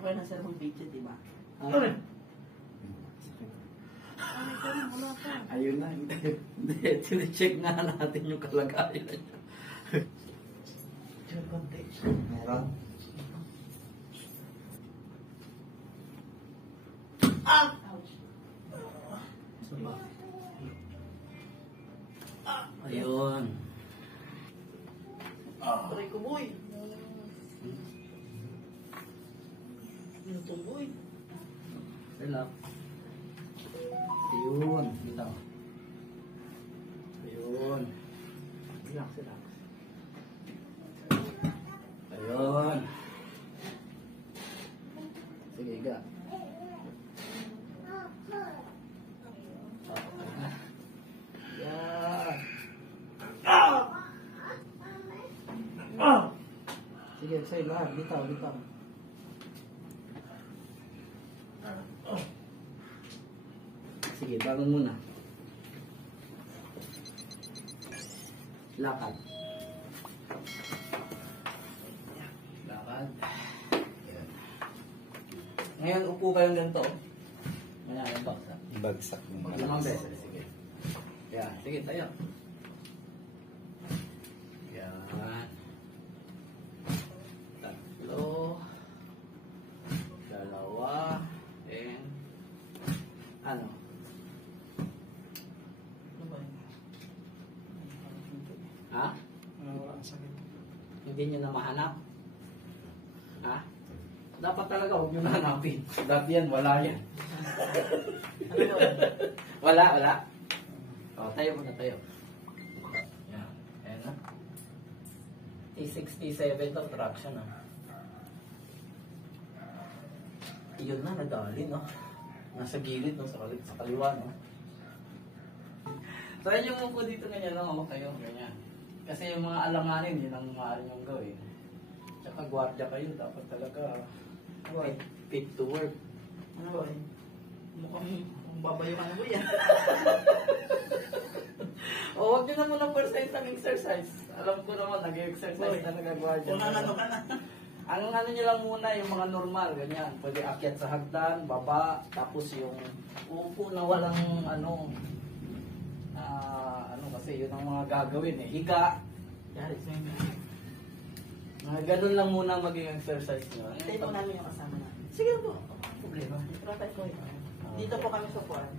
Okay na sir mag-video, di ba? Ano? Wala pa. Ayun na, hindi. Check nga natin yung kalagayan niya. Check konti. Meron? Ah! Ouch. Ayun. Aray ko, boy. Pinutong, boy. Relax. Ayun. Dito. Ayun. Relax, relax. Ayun. Sige, higa. Yan. Sige, sa'yo lahat. Bitaw, bitaw. Sige, bangon muna. Lakad. Lakad. Yan. Ngayon, upo kayong ganito. Ngayon, yung baksa. Bagsak ng Limang beses, sige. Yan, sige, tayo. Yan. Tatlo. Dalawa. And ano? Ano ba yun? Ha? Wala ang sakit. Hindi nyo na mahanap? Ha? Dapat talaga huwag nyo na hanapin. Dati yan, wala yan. Ano ba yun? Wala, wala. O, tayo muna, tayo. Yan. Ayan na. T67 to, traction ah. Yun na, nadali no. Nasa gilid no, sa kaliwa no. So, yun yung muko dito ganyan lang ako kayo, ganyan. Kasi yung mga alanganin, yun ang maaari niyong gawin. Tsaka gwardiya kayo, dapat talaga fit to work. Ano ba yun? Mukhang babayukan mo yan. O, huwag nyo na muna percent ang exercise. Alam ko naman, nag-exercise talaga gwardiya. Kung ano ka na. Ang ano nyo lang muna, yung mga normal, ganyan. Pwede akyat sa hagdan, baba, tapos yung upo na walang ano, kasi yun ang mga gagawin eh. Higa. Yari, sa'yo. Mga ganun lang muna maging exercise nyo. Hintayin po namin yung kasama namin. Sige po. Problema. Dito po kami sa puwan.